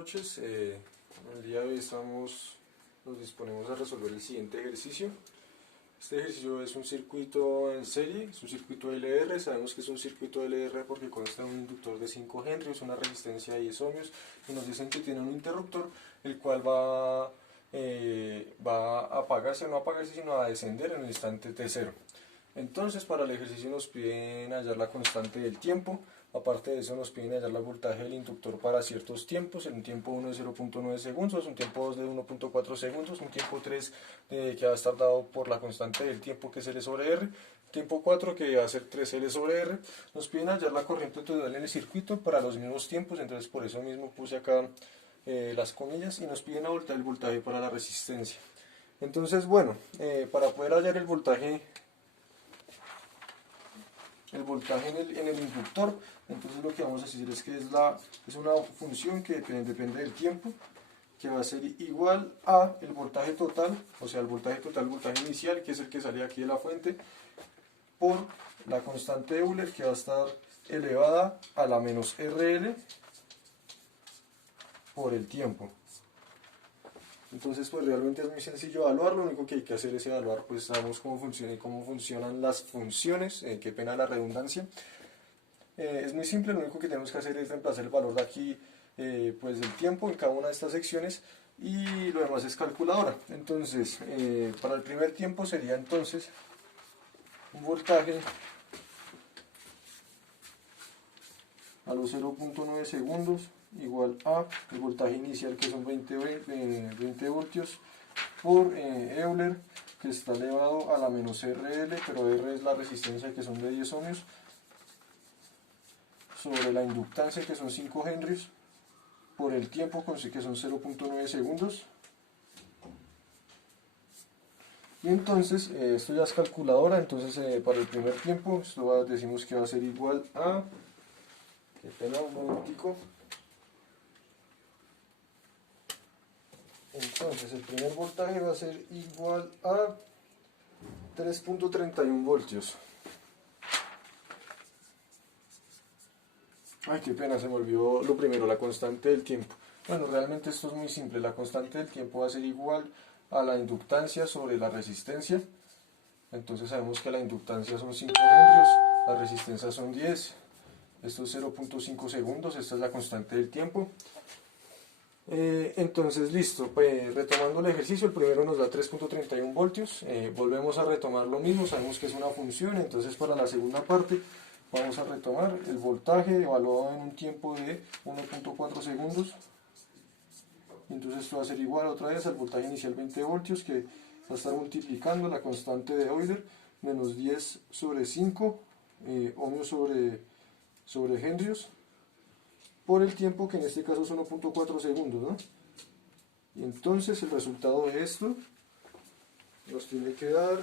Noches, el día de hoy nos disponemos a resolver el siguiente ejercicio. Este ejercicio es un circuito en serie, es un circuito LR. Sabemos que es un circuito LR porque consta de un inductor de 5 henrios, una resistencia de 10 ohmios, y nos dicen que tiene un interruptor el cual va a apagarse, no a apagarse, sino a descender en el instante t0. Entonces, para el ejercicio nos piden hallar la constante del tiempo. Aparte de eso, nos piden hallar el voltaje del inductor para ciertos tiempos. En un tiempo 1 de 0.9 segundos, un tiempo 2 de 1.4 segundos, un tiempo 3 que va a estar dado por la constante del tiempo, que es L sobre R, tiempo 4 que va a ser 3L sobre R. Nos piden hallar la corriente total en el circuito para los mismos tiempos, entonces por eso mismo puse acá las comillas, y nos piden el voltaje para la resistencia. Entonces, bueno, para poder hallar el voltaje en el inductor, entonces lo que vamos a decir es que es una función que depende del tiempo, que va a ser igual a el voltaje total, o sea, el voltaje total, el voltaje inicial, que es el que sale aquí de la fuente, por la constante de Euler, que va a estar elevada a la menos RL por el tiempo. Entonces, pues realmente es muy sencillo evaluar. Lo único que hay que hacer es evaluar, pues sabemos cómo funciona y cómo funcionan las funciones, qué pena la redundancia. Es muy simple, lo único que tenemos que hacer es reemplazar el valor de aquí, pues del tiempo en cada una de estas secciones, y lo demás es calculadora. Entonces, para el primer tiempo sería entonces un voltaje a los 0.9 segundos igual a el voltaje inicial, que son 20 voltios, por Euler, que está elevado a la menos RL, pero R es la resistencia, que son de 10 ohmios, sobre la inductancia, que son 5 henrios, por el tiempo, que son 0.9 segundos. Y entonces, esto ya es calculadora. Entonces, para el primer tiempo, decimos que va a ser igual a, qué pena, un momentico. Entonces, el primer voltaje va a ser igual a 3.31 voltios. Ay, qué pena, se me olvidó lo primero, la constante del tiempo. Bueno, realmente esto es muy simple. La constante del tiempo va a ser igual a la inductancia sobre la resistencia. Entonces sabemos que la inductancia son 5 henrios, la resistencia son 10. Esto es 0.5 segundos, esta es la constante del tiempo. Entonces, listo, pues retomando el ejercicio, el primero nos da 3.31 voltios, volvemos a retomar lo mismo, sabemos que es una función. Entonces, para la segunda parte vamos a retomar el voltaje evaluado en un tiempo de 1.4 segundos. Entonces esto va a ser igual otra vez al voltaje inicial 20 voltios, que va a estar multiplicando la constante de Euler, menos 10 sobre 5 ohmios sobre henrios, por el tiempo, que en este caso son 1.4 segundos, ¿no? Y entonces el resultado de esto nos tiene que dar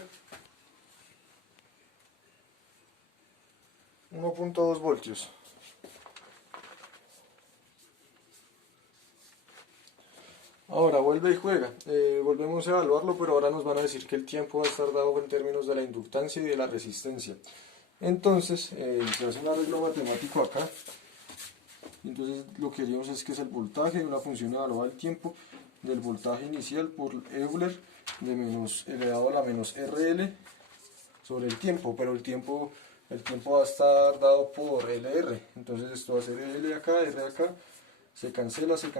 1.2 voltios. Ahora vuelve y juega. Volvemos a evaluarlo, pero ahora nos van a decir que el tiempo va a estar dado en términos de la inductancia y de la resistencia. Entonces, se hace un arreglo matemático acá. Entonces lo que haríamos es que es el voltaje de una función evaluada al tiempo del voltaje inicial por Euler de menos elevado a la menos RL sobre el tiempo, pero el tiempo va a estar dado por LR. Entonces esto va a ser L acá, R acá, se cancela, esto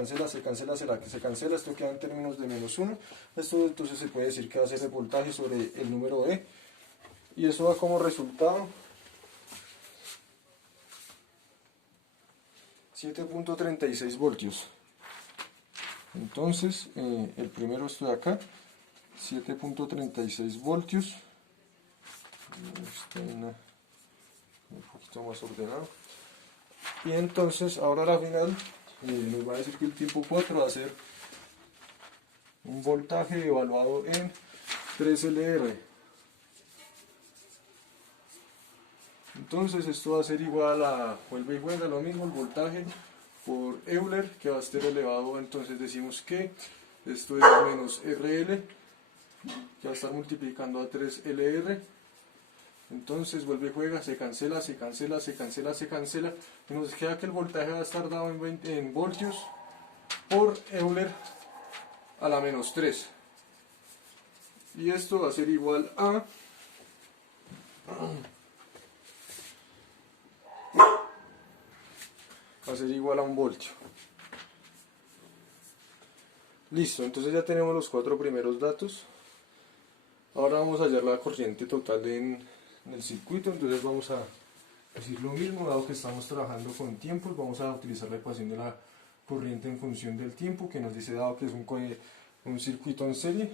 queda en términos de menos 1. Esto entonces se puede decir que va a ser el voltaje sobre el número E, y eso da como resultado 7.36 voltios. Entonces, el primero esto de acá, 7.36 voltios. Está un poquito más ordenado. Y entonces, ahora a la final, nos va a decir que el tiempo 4 va a ser un voltaje evaluado en 3LR. Entonces esto va a ser igual a, vuelve y juega lo mismo, el voltaje por Euler, que va a estar elevado. Entonces decimos que esto es menos RL, que va a estar multiplicando a 3LR. Entonces vuelve y juega, se cancela, y nos queda que el voltaje va a estar dado en voltios, por Euler a la menos 3. Y esto va a ser igual a un voltio. Listo, entonces ya tenemos los 4 primeros datos. Ahora vamos a hallar la corriente total en el circuito. Entonces vamos a decir lo mismo, dado que estamos trabajando con tiempos, vamos a utilizar la ecuación de la corriente en función del tiempo, que nos dice, dado que es un circuito en serie,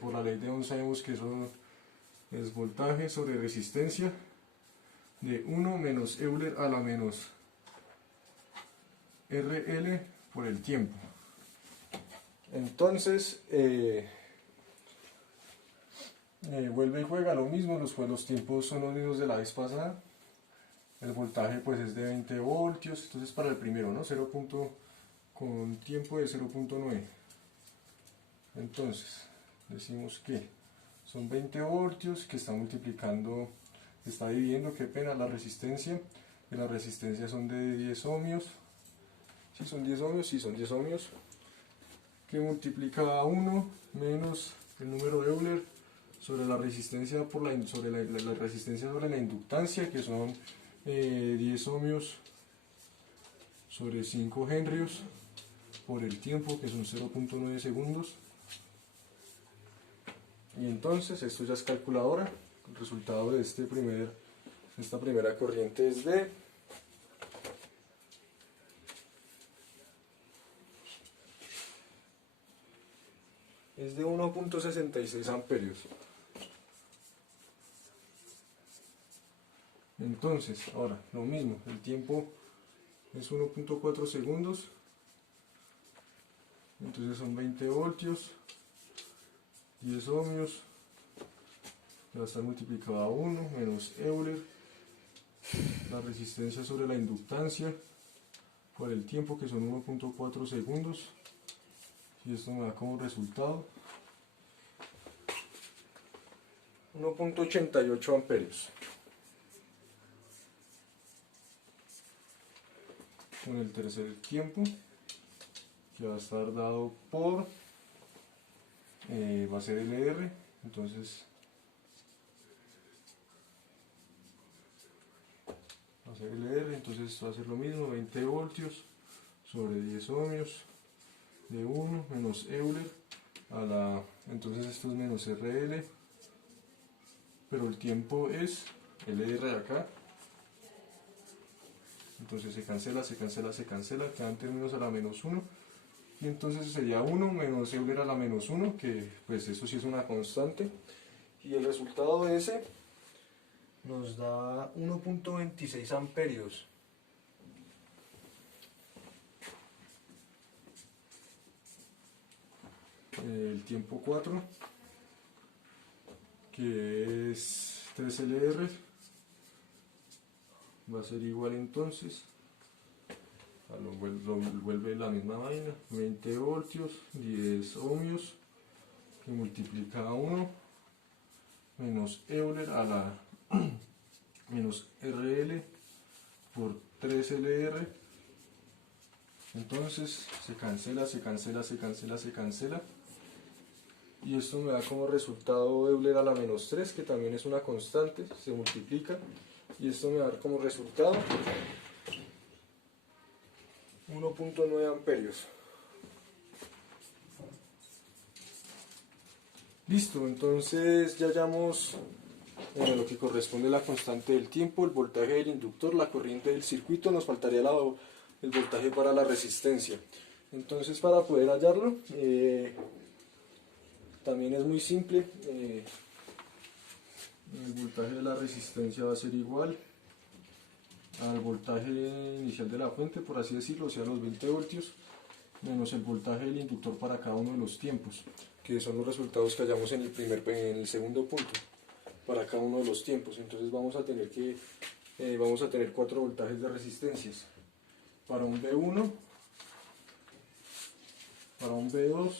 por la ley de Ohm sabemos que eso es voltaje sobre resistencia de 1 menos Euler a la menos RL por el tiempo. Entonces, vuelve y juega lo mismo, los tiempos son los mismos de la vez pasada. El voltaje pues es de 20 voltios, entonces para el primero, ¿no? Con tiempo de 0.9. Entonces, decimos que son 20 voltios que está multiplicando, está dividiendo, qué pena, la resistencia. Y la resistencia son de 10 ohmios. ¿Sí son 10 ohmios? Sí, son 10 ohmios. Que multiplica a 1 menos el número de Euler sobre la resistencia la resistencia sobre la inductancia, que son 10 ohmios sobre 5 henrios por el tiempo, que son 0.9 segundos. Y entonces esto ya es calculadora. El resultado de esta primera corriente es de 1.66 amperios. Entonces, ahora, lo mismo, el tiempo es 1.4 segundos, entonces son 20 voltios, 10 ohmios, va a estar multiplicado a 1, menos Euler, la resistencia sobre la inductancia, por el tiempo, que son 1.4 segundos, y esto me da como resultado 1.88 amperios. Con el tercer tiempo, que va a estar dado por, va a ser LR, entonces va a ser LR, entonces va a ser lo mismo, 20 voltios sobre 10 ohmios de 1 menos Euler entonces esto es menos RL, pero el tiempo es LR acá. Entonces se cancela, quedan términos a la menos 1. Y entonces sería 1 menos Euler a la menos 1, que pues eso sí es una constante. Y el resultado de ese nos da 1.26 amperios. El tiempo 4, que es 3 LR, va a ser igual entonces, lo vuelve la misma vaina, 20 voltios, 10 ohmios, que multiplica a 1, menos Euler a la menos RL por 3 LR, entonces se cancela, y esto me da como resultado Euler a la menos 3, que también es una constante, se multiplica, y esto me da como resultado 1.9 amperios. Listo, entonces ya hallamos lo que corresponde a la constante del tiempo, el voltaje del inductor, la corriente del circuito, nos faltaría el voltaje para la resistencia. Entonces, para poder hallarlo, también es muy simple. El voltaje de la resistencia va a ser igual al voltaje inicial de la fuente, por así decirlo, o sea, los 20 voltios, menos el voltaje del inductor para cada uno de los tiempos, que son los resultados que hallamos en el segundo punto, para cada uno de los tiempos. Entonces vamos a tener 4 voltajes de resistencias, para un B1, para un B2,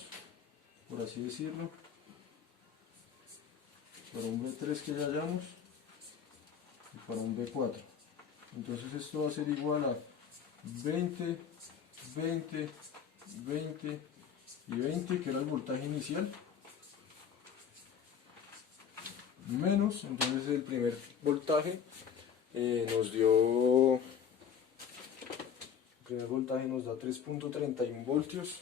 por así decirlo, para un B3 que ya hallamos, y para un B4. Entonces esto va a ser igual a 20, 20 20 y 20, que era el voltaje inicial, menos, entonces el primer voltaje nos dio, el primer voltaje nos da 3.31 voltios.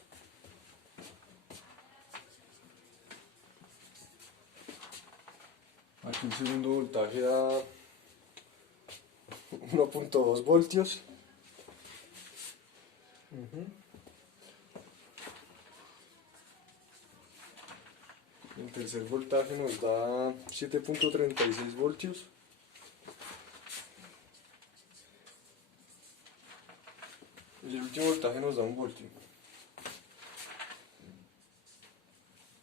Aquí el segundo voltaje da 1.2 voltios. El tercer voltaje nos da 7.36 voltios. Y el último voltaje nos da 1 voltio.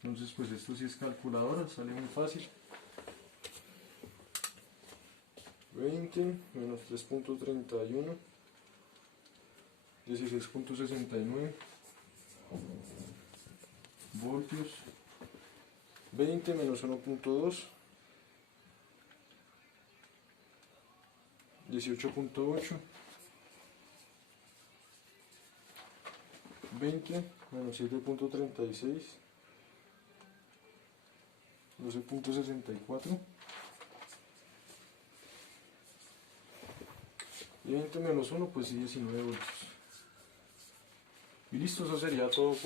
Entonces pues esto sí es calculadora, sale muy fácil. 20 menos 3.31, 16.69 voltios. 20 menos 1.2, 18.8. 20 menos 7.36, 12.64. Y 20 menos 1, pues sí, 19 voltios. Y listo, eso sería todo.